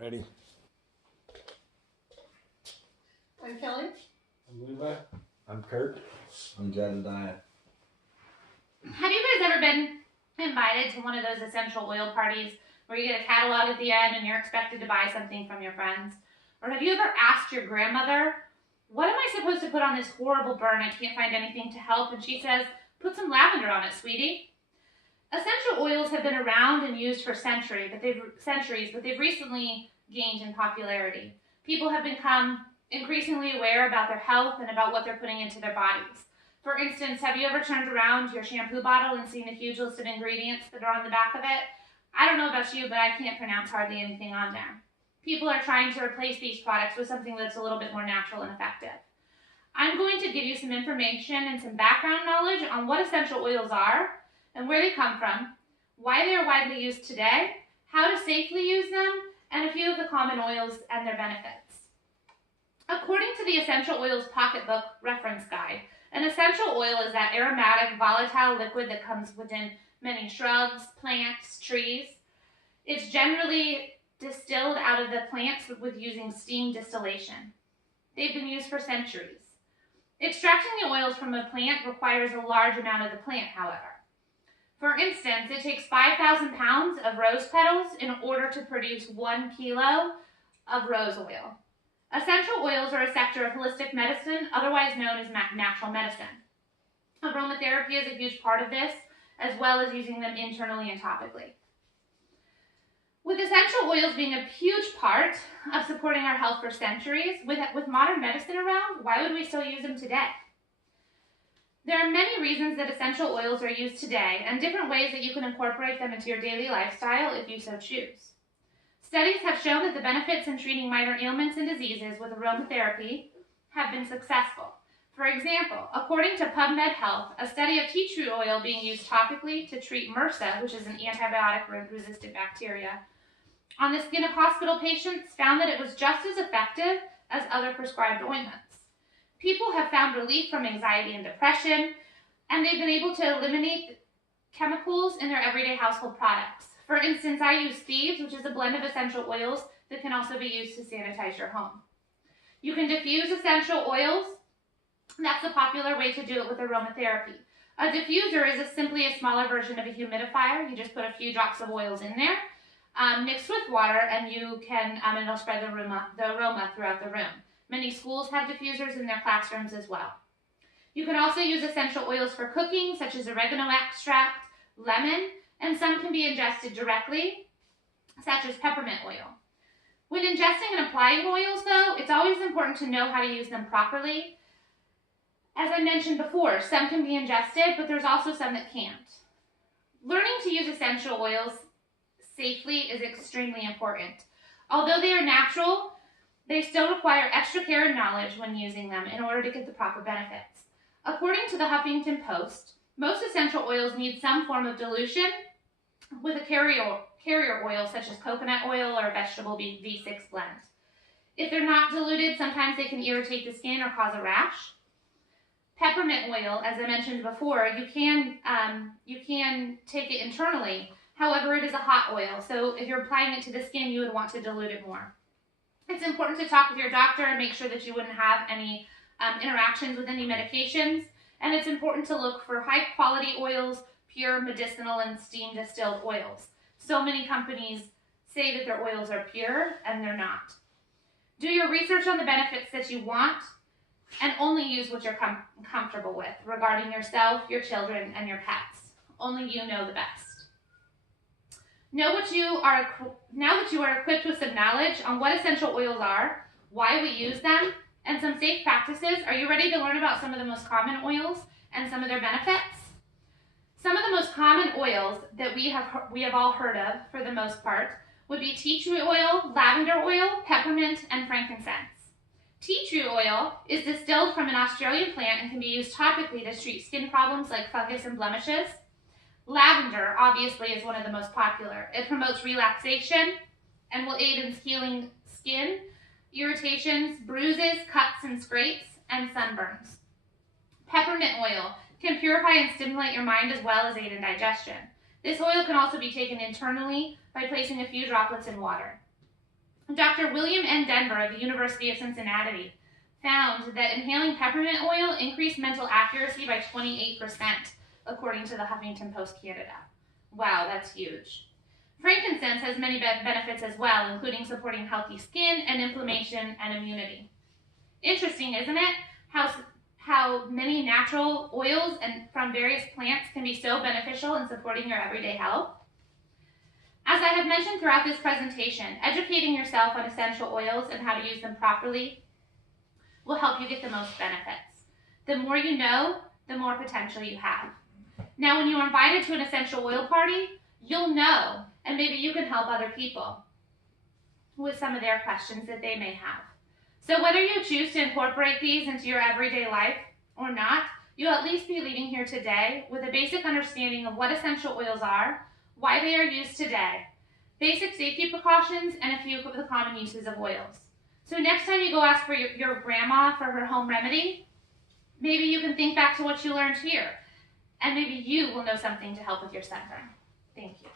Ready? I'm Kelly. I'm Levi. I'm Kurt. I'm Jedediah. Have you guys ever been invited to one of those essential oil parties where you get a catalog at the end and you're expected to buy something from your friends? Or have you ever asked your grandmother, what am I supposed to put on this horrible burn? I can't find anything to help. And she says, put some lavender on it, sweetie. Essential oils have been around and used for centuries, but they've recently gained in popularity. People have become increasingly aware about their health and about what they're putting into their bodies. For instance, have you ever turned around your shampoo bottle and seen a huge list of ingredients that are on the back of it? I don't know about you, but I can't pronounce hardly anything on there. People are trying to replace these products with something that's a little bit more natural and effective. I'm going to give you some information and some background knowledge on what essential oils are and where they come from, why they are widely used today, how to safely use them, and a few of the common oils and their benefits. According to the Essential Oils Pocketbook Reference Guide, an essential oil is that aromatic, volatile liquid that comes within many shrubs, plants, trees. It's generally distilled out of the plants with using steam distillation. They've been used for centuries. Extracting the oils from a plant requires a large amount of the plant, however. For instance, it takes 5,000 pounds of rose petals in order to produce 1 kilo of rose oil. Essential oils are a sector of holistic medicine, otherwise known as natural medicine. Aromatherapy is a huge part of this, as well as using them internally and topically. With essential oils being a huge part of supporting our health for centuries, with modern medicine around, why would we still use them today? There are many reasons that essential oils are used today and different ways that you can incorporate them into your daily lifestyle if you so choose. Studies have shown that the benefits in treating minor ailments and diseases with aromatherapy have been successful. For example, according to PubMed Health, a study of tea tree oil being used topically to treat MRSA, which is an antibiotic-resistant bacteria, on the skin of hospital patients found that it was just as effective as other prescribed ointments. People have found relief from anxiety and depression, and they've been able to eliminate chemicals in their everyday household products. For instance, I use Thieves, which is a blend of essential oils that can also be used to sanitize your home. You can diffuse essential oils. That's the popular way to do it with aromatherapy. A diffuser is simply a smaller version of a humidifier. You just put a few drops of oils in there, mixed with water, and you can, it'll spread the aroma throughout the room. Many schools have diffusers in their classrooms as well. You can also use essential oils for cooking, such as oregano extract, lemon, and some can be ingested directly, such as peppermint oil. When ingesting and applying oils, though, it's always important to know how to use them properly. As I mentioned before, some can be ingested, but there's also some that can't. Learning to use essential oils safely is extremely important. Although they are natural, they still require extra care and knowledge when using them in order to get the proper benefits. According to the Huffington Post, most essential oils need some form of dilution with a carrier oil such as coconut oil or a vegetable V6 blend. If they're not diluted, sometimes they can irritate the skin or cause a rash. Peppermint oil, as I mentioned before, you can take it internally. However, it is a hot oil, so if you're applying it to the skin, you would want to dilute it more. It's important to talk with your doctor and make sure that you wouldn't have any interactions with any medications. And it's important to look for high quality oils, pure medicinal and steam distilled oils. So many companies say that their oils are pure and they're not. Do your research on the benefits that you want and only use what you're comfortable with regarding yourself, your children, and your pets. Only you know the best. Now that you are equipped with some knowledge on what essential oils are, why we use them, and some safe practices, are you ready to learn about some of the most common oils and some of their benefits? Some of the most common oils that we have all heard of, for the most part, would be tea tree oil, lavender oil, peppermint, and frankincense. Tea tree oil is distilled from an Australian plant and can be used topically to treat skin problems like fungus and blemishes. Lavender, obviously, is one of the most popular. It promotes relaxation and will aid in healing skin, irritations, bruises, cuts and scrapes, and sunburns. Peppermint oil can purify and stimulate your mind as well as aid in digestion. This oil can also be taken internally by placing a few droplets in water. Dr. William N. Denver of the University of Cincinnati found that inhaling peppermint oil increased mental accuracy by 28%, according to the Huffington Post Canada. Wow, that's huge. Frankincense has many benefits as well, including supporting healthy skin and inflammation and immunity. Interesting, isn't it? How many natural oils and from various plants can be so beneficial in supporting your everyday health? As I have mentioned throughout this presentation, educating yourself on essential oils and how to use them properly will help you get the most benefits. The more you know, the more potential you have. Now, when you are invited to an essential oil party, you'll know, and maybe you can help other people with some of their questions that they may have. So whether you choose to incorporate these into your everyday life or not, you'll at least be leaving here today with a basic understanding of what essential oils are, why they are used today, basic safety precautions, and a few of the common uses of oils. So next time you go ask for your grandma for her home remedy, maybe you can think back to what you learned here, and maybe you will know something to help with your sunburn. Thank you.